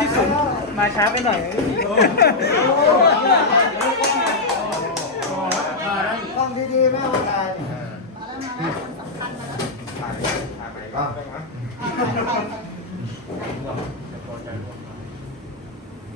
ที่สุดมาช้าไปหน่อยต้องดีๆไม่เอาถ่าย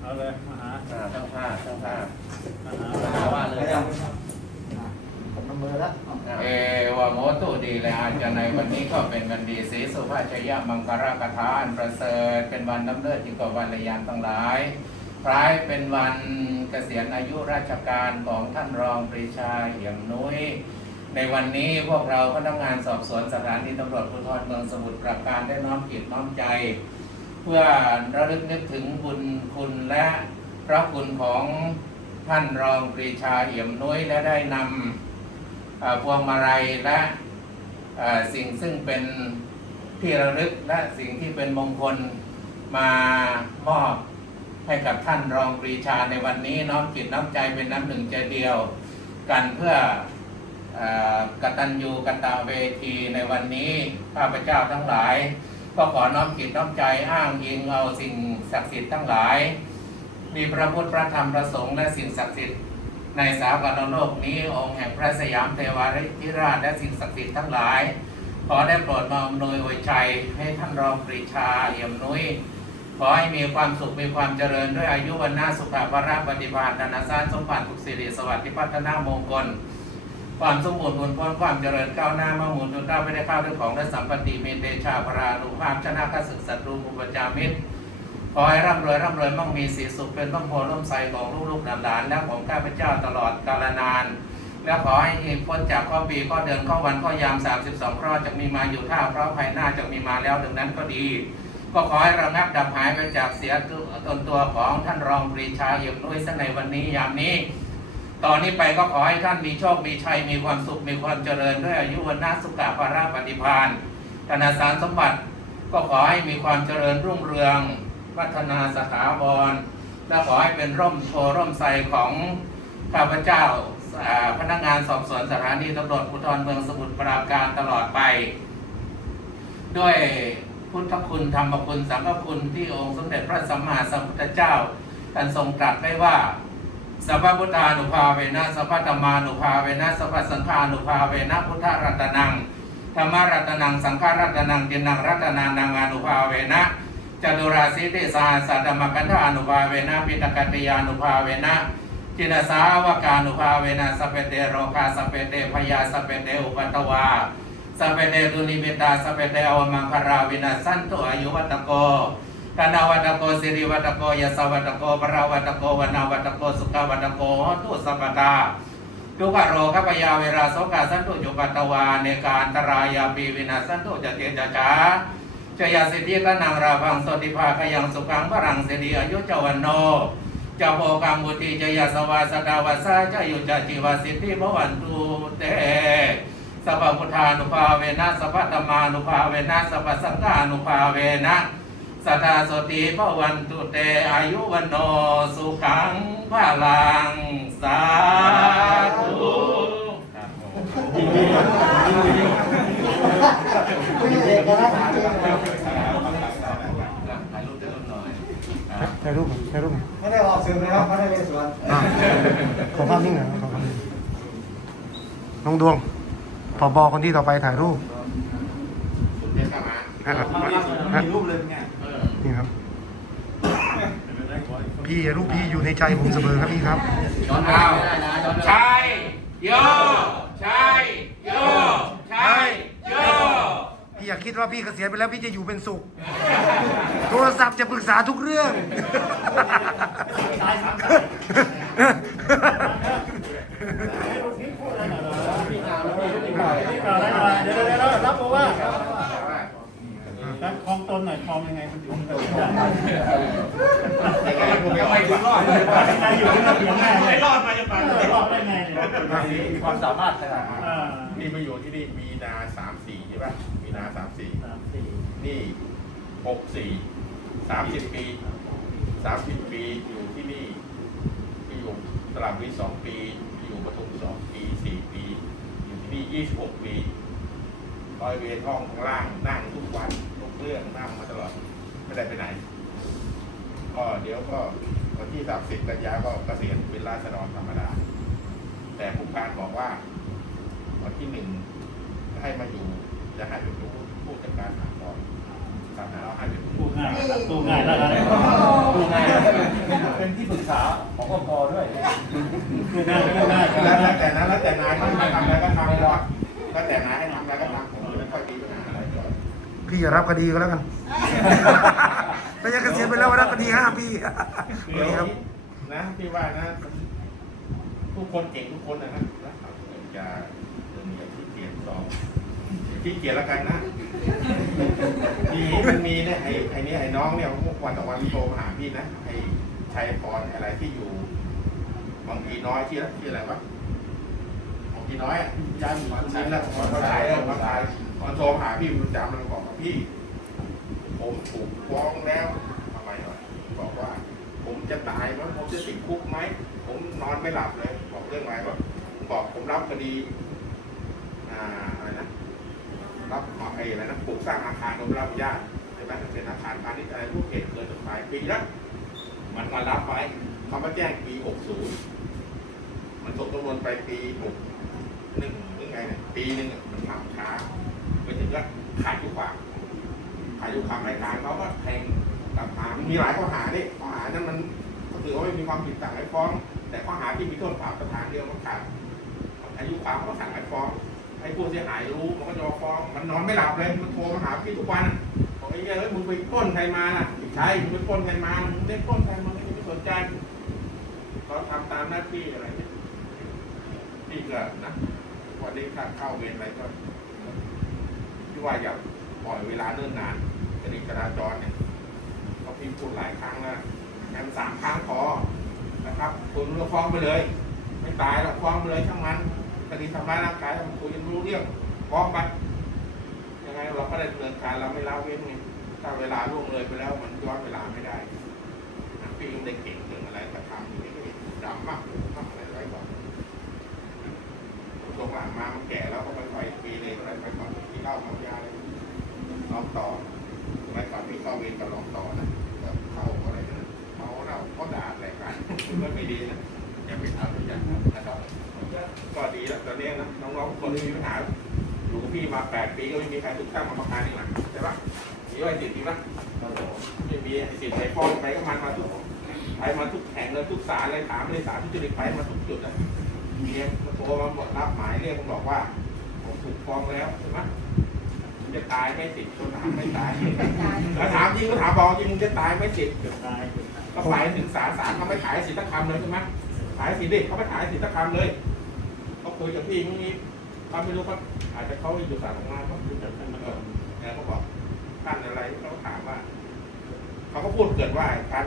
เอาเลยมาหาช่างภาพช่างภาพมาหาว่าเลยผมทำมือแล้ว เอวโมตุดีและอาจจะในวันนี้ก็เป็นวันดีสีสุภาชยะมังคารกถาอันประเสริฐ เป็นวันน้ำเลือดยิ่กวันระยานทั้งหลายคล้ายเป็นวันเกษียณอายุราชการของท่านรองปรีชาเหี่ยมนุ้ย ในวันนี้พวกเราพนักงานสอบสวนสถานีตำรวจภูธรเมืองสมุทรปราการได้น้อมจิตน้อมใจ เพื่อระลึกนึกถึงบุญคุณและพระคุณของท่านรองปรีชาเอี่ยมนุ้ยและได้นำ พวงมาลัยและสิ่งซึ่งเป็นที่ระลึกและสิ่งที่เป็นมงคลมามอบให้กับท่านรองปรีชาในวันนี้น้อมจิตน้อมใจเป็นน้ำหนึ่งใจเดียว กันเพื่ออกตัญญูกตาเวทีในวันนี้ข้าพเจ้าทั้งหลาย ก็ขอน้อมจิตน้อมใจอ้างอิงเอาสิ่งศักดิ์สิทธิ์ทั้งหลาย มีพระพุทธพระธรรมพระสงฆ์และสิ่งศักดิ์สิทธิ์ ในสากลโลกนี้องค์แห่งพระสยามเทวาธิราชและสิ่งศักดิ์สิทธิ์ทั้งหลาย ขอได้โปรดมาอำนวยอวยชัยให้ท่านรองปรีชาเอี่ยมนุ้ยขอให้มีความสุขมีความเจริญด้วยอายุวันนาสุขภาระปฏิภาณธนาสารสมบัติทุกสิริสวัสดิพัฒนามงคล ความสมบูรณ์ผลพ้นความเจริญก้าวหน้ามั่งมูลจนก้าวไม่ได้ข้าวด้วยของและสัมปติเมีเตชาพรานุภาพชนะข้าศึกศัตรูอุปจามิตร ขอให้ร่ำรวยร่ำรวยมั่งมีสีสุขเป็นบ้างโพล่มใสของลูกๆหลานๆและของข้าพเจ้าตลอดกาลนาน และขอให้พ้นจากข้อปีข้อเดือนข้อวันข้อยาม 32ข้อจะมีมาอยู่ท่าเพราะภายหน้าจะมีมาแล้วดังนั้นก็ดี ก็ขอให้ระงับดับหายไปจากเสียตนตัวของท่านรองปรีชาเอี่ยมนุ้ยสักในวันนี้ยามนี้ตอนนี้ไปก็ขอให้ท่านมีโชค มีชัย มีความสุข มีความเจริญด้วยอายุวันนาสุขภาระปฏิพานธนาสารสมบัติ ก็ขอให้มีความเจริญรุ่งเรือง พัฒนาสถาบรและขอให้เป็นร่มโพร่มใสของข้าพเจ้าพนักงานสอบสวนสถานีตำรวจภูธรเมืองสมุทรปราการตลอดไป ด้วยพุทธคุณธรรมคุณสังฆคุณที่องค์สมเด็จพระสัมมาสัมพุทธเจ้าท่านทรงตรัสไว้ว่าสัพพพุทธานุภาเวนะสัพพธรรมานุภาเวนะสัพพสังฆานุภาเวนะพุทธรัตนังธรรมรัตนังสังฆรัตนังจินังรัตนานังอนุภาเวนะ จตุราสีติสาสัตมกันธานุภาเวนะปิตกัติยานุภาเวนะจินสาวกานุภาเวนะสเปเตโรคาสเปเตพยาสเปเตอุปัตตวาสเปเตตุนิมิตาสเปเตอวมังคาราวินาสันตุอายุวัตโกกนาวัตโกสิริวัตโกยสวัตโกปราวัตโกวนาวัตโกสุขวัตโกโหตุสัพพตาทุกขโรคปยาเวราสกาสันตุจุปัตตวาเนกาอันตรายาปีวินาสันตุจเจจจา จยาสิทธิกนังราพังสติภาคยังสุขังพรังสิริอายุจวันโนจะโภกังมุติจยาสวาสดาวาสาจยุจจิวาสิทธิภวันตุเตสัพพุทธานุภาเวนะสัพพธรรมานุภาเวนะสัพพสังฆานุภาเวนะสัทธาสติภวันตุเตอายุวันโนสุขังพลังสาธุครับผม ไม่ใช่เอกลักษณ์จริง ถ่ายรูปได้รูปหน่อยครับ ถ่ายรูปถ่ายรูปไม่ได้ออกสื่อนะครับไม่ได้เรียนสวนอะขอภาพนิ่งหน่อยขอภาพนิ่งน้องดวงผบคนที่ต่อไปถ่ายรูปเดี๋ยวกลับมาอะอะมีรูปเลยไงเออนี่ครับ พี่ลูกพี่อยู่ในใจผมเสมอครับพี่ครับ ย้อนเอาใช่โยใช่โยใช่โยพี่อย่าคิดว่าพี่เกษียณไปแล้วพี่จะอยู่เป็นสุขโทรศัพท์จะปรึกษาทุกเรื่อง เดี๋ยวเดี๋ยวรับบอกว่าคลองตนหน่อยคลองยังไงมันอยู่ที่ไหนผมยังไม่ถึงรอดเลยยังไงอยู่ที่ระเบียงแน่เลยรอดมาจะไปรอดได้ไงเนี่ยมีความสามารถขนาดนั้นอ่านี่มาอยู่ที่นี่มีนาสามสี่ใช่ป่ะมีนาสามสี่สามสี่นี่หกสี่ สามสิบปีสามสิบปีอยู่ที่นี่ที่อยู่ตลาดวิสองปี อยู่ปทุมสองปีสี่ปี อยู่ที่นี่ยี่สิบหกปีร้อยเวรห้องข้างล่างนั่งทุกวันทุกเรื่องนั่งมาตลอดไม่ได้ไปไหนแล้วก็วันที่30กันยาก็เกษียณเป็นราษฎรธรรมดา แต่ผู้การบอกว่า วันที่หนึ่งให้มาอยู่จะให้เป็นผู้ผู้จัดการสาล ให้เป็นผู้พูดง่ายพูดง่ายแล้วกันพูดง่ายเป็นที่ปรึกษาของกพด้วยพูดง่ายพูดง่ายแล้วแล้วแต่นั้นแล้วแต่นายท่านทำอะไรก็ทำก่อนแล้วแต่นายให้ทำอะไรก็ทำผมไม่ค่อยมีปัญหาอะไรก่อนพี่อย่ารับคดีก็แล้วกันไม่ใช่เกษียณไปแล้วมารับคดีห้าปีเดี๋ยวนี่ครับนะพี่ว่านะ ทุกคนเก่งทุกคนนะนะแล้วเราจะเรื่องอย่าขี้เกียจสอบอย่า ขี้เกียจแล้วกันนะมีมันมีเนี่ยไอ้ไอ้นี่ไอ้น้องเนี่ยวันต่อวันโทรมาหาพี่นะไอ้ชัยพรอะไรที่อยู่บางทีน้อยที่ที่อะไรวะบางทีน้อยอะย้ายอยู่บางทีแล้วบางทีแล้วบางทีมันโทรหาพี่ประจำเลยบอกว่าพี่ ผมถูกฟ้องแล้วทำไมวะบอกว่า ผมจะตายไหมผมจะติดคุกไหมผมนอนไม่หลับเลย บอกเรื่องอะไรวะบอกผมรับคดี อ่าอะไรนะ รับไอ้อะไรนะปลูกสร้างอาคารโดยไม่รับอนุญาตใช่ไหมเป็นอาคารพาณิชย์อะไรลูกเกตเกินตั้งหลายปีแล้วมันมารับไว้เขามาแจ้งปี 60 มันส่งตำรวจไปปี61หรือไงเนี่ยปีหนึ่งมันทำช้าไปถึงก็ขาดทุกความขายอยู่คำรายการเขาก็แทงกับหามีหลายข้อหาดิข้อหานั้นมันก็ถือว่าไม่มีความผิดสั่งไม่ฟ้อง แต่ข้อหาที่มีโทษปรับสถานเดียวมันขาดอายุความก็สั่งไม่ฟ้อง ให้ผู้เสียหายรู้มันก็จะฟ้องมันนอนไม่หลับเลยมันโทรมาหาพี่ทุกวันบอกไอ้เหี้ยเฮ้ยมึงไปป้นใครมาน่ะใช่มึงไปป้นใครมามึงได้ป้นใครมาไม่สนใจเขาทำตามหน้าที่อะไรเนี่ยพี่ก็นะวันนี้ถ้าเข้าเวรอะไรก็พี่ว่าอย่าปล่อยเวลาเนิ่นนานคดีจราจรเนี่ยเขาพิมพ์พูดหลายครั้งแล้วแค่สามครั้งพอนะครับคุณก็ฟ้องไปเลย ไม่ตายหรอกฟ้องไปเลยช่างมัน คดีทำร้ายร่างกายมันคุยกันไม่รู้เรื่องฟ้องไปยังไงเราก็ได้ดำเนินการเราไม่ละเว้นไงถ้าเวลาล่วงเลยไปแล้วมันย้อนเวลาไม่ได้นะพี่ยังได้เก่งเรื่องอะไรก็ทำอยู่นี่ดำมากมากอะไรไว้ก่อนช่วงหลังมามันแก่แล้วก็ไม่ค่อยปีเลยอะไรไปก่อนที่เล่าเมายาเลยลองต่อสมัยก่อนพี่เข้าเวรกับลองต่อนะเข้าอะไรนะเมาเราก็ด่าอะไรกันมันไม่ดีนะ ย่าไปทำอย่างนั้นนะครับก็ดีแล้วตอนนี้นะน้องๆทุกคนไม่มีปัญหาอยู่กับพี่มาแปดปีก็ไม่มีใครถูกตั้งมาประกันนี่หว่าใช่ปะมีไว้สิทธิ์ดีปะไม่มีสิทธิ์ไหนฟ้องไปก็มันมาทุกไปมาทุกแห่งเลยทุกศาลเลยถามเลยศาลทุจริตไปมาทุกจุดอะเรียกมาโทรมาบอกรับหมายเรียกมาบอกว่า ผมถูกฟ้องแล้วใช่ไหมมึงจะตายไม่สิทธิ์ก็ถามไม่ตายแล้วถามจริงก็ถามบอกจริงมึงจะตายไม่สิทธิ์เกือบตายก็ไปถึงศาลศาลเขาไม่ขายสิทธิ์คำเลยใช่ไหมขายสิทธิ์ดิเขาไม่ขายสิทธิ์คำเลยเขาคุยกับพี่มึงนี้เขาไม่รู้เขาอาจจะเขาอยู่ศาลของงานเขาคุยกับท่านมาก่อนแล้วเขาบอกท่านอะไรเขาถามว่าเขาก็พูดเกิดว่าการ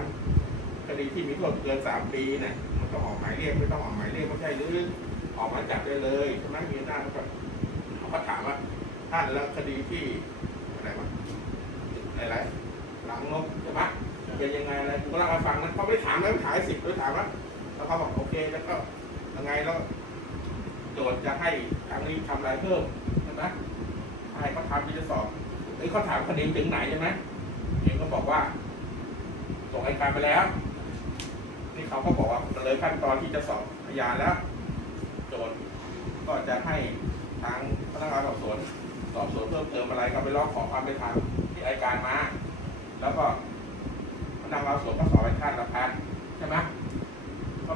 คดีที่มีโทษเกินสามปีเนี่ยมันต้องออกหมายเรียกไม่ต้องออกหมายเรียกไม่ใช่หรือออกหมายจับได้เลยใช่ไมมีหน้าเขาก็เขาก็ถามว่าท่านแล้วคดีที่อะไรวะอะไรหลังนกใช่ไหมเป็นยังไงอะไรผมก็เล่าให้ฟังนะเขาไม่ถามแล้วไม่ถามสิบเลยถามว่า แล้วเขาบอกโอเคแล้วก็ยังไงแล้วโจทย์จะให้ทางนี้ทำอะไรเพิ่มใช่ไหมให้เขาทำที่จะสอบเอ้ยเขาถามคดีถึงไหนใช่ไหมเองก็บอกว่าส่งอัยการไปแล้ว นี่เขาก็บอกว่าเลยขั้นตอนที่จะสอบพยานแล้ว โจทย์ก็จะให้ทางพนักงานสอบสวนสอบสวนเพิ่มเติมอะไรก็ไปร้องขอความเป็นธรรมที่อัยการมา แล้วก็พนักงานสอบสวนก็สอบไปขั้นละพั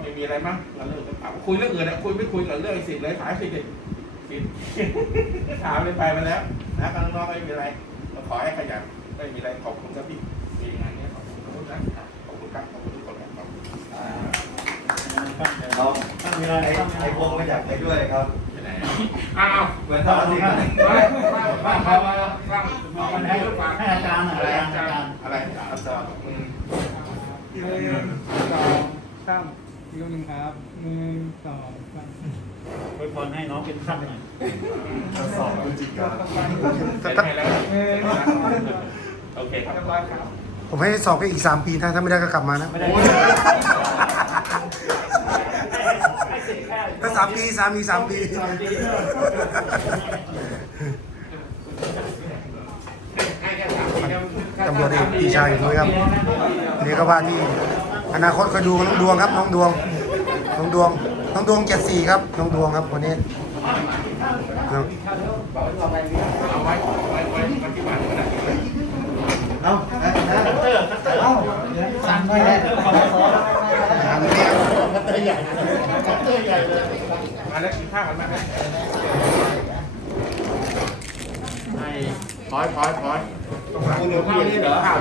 ไม่มีอะไรมั้งเราเลิกกันถามคุยเรื่องอื่นนะคุยไม่คุยกับเรื่องไอ้สิทธิ์เลยถามสิทธิ์ดิสิทธิ์ถามไปไปมาแล้วนะข้างนอกไม่มีอะไรเราขอให้ขยันไม่มีอะไรขอบคุณครับพี่มีงานนี้ขอบคุณนะขอบคุณครับขอบคุณทุกคนครับเราตั้งเวลาไอ้ตั้งเวลาไอ้พวงไม่อยากไปด้วยครับไปไหนอะอ้าวเหมือนตอนที่มามามามามาฟังมันให้ให้อาจารย์อะไรอาจารย์อะไรอาจารย์อืมหนึ่งสองสาม อีกคนหนึ่งครับหนึ่งสองสามอวยพรให้น้องเป็นขั้นหน่อยสอบพฤศจิกาเสร็จให้แล้วโอเคครับ เรียบร้อยครับผมให้สอบแค่อีกสามปีนะถ้าไม่ได้ก็กลับมานะ ไม่ได้ให้สิทธิ์แค่ถ้าสามปีสามปีสามปี สามปีเนอะให้แค่สามปีแล้วตำรวจเอกปีชาอยู่ด้วยครับอันนี้ก็ว่าที่ตั้ง อนาคตคอยดูน้องดวงครับ น้องดวง น้องดวง น้องดวงเจ็ดสี่ครับ น้องดวงครับคนนี้ครับเอาไว้ไว้ไว้ไว้ที่นได้เอาเอาสั่งไปแล้วขอขอถามเนี่ยเตยใหญ่เตยใหญ่เลย มาแล้วกินข้าวกันมาให้พลอยพลอยพลอยคุณเดี๋ยวข้าวนี่เหรอข้าว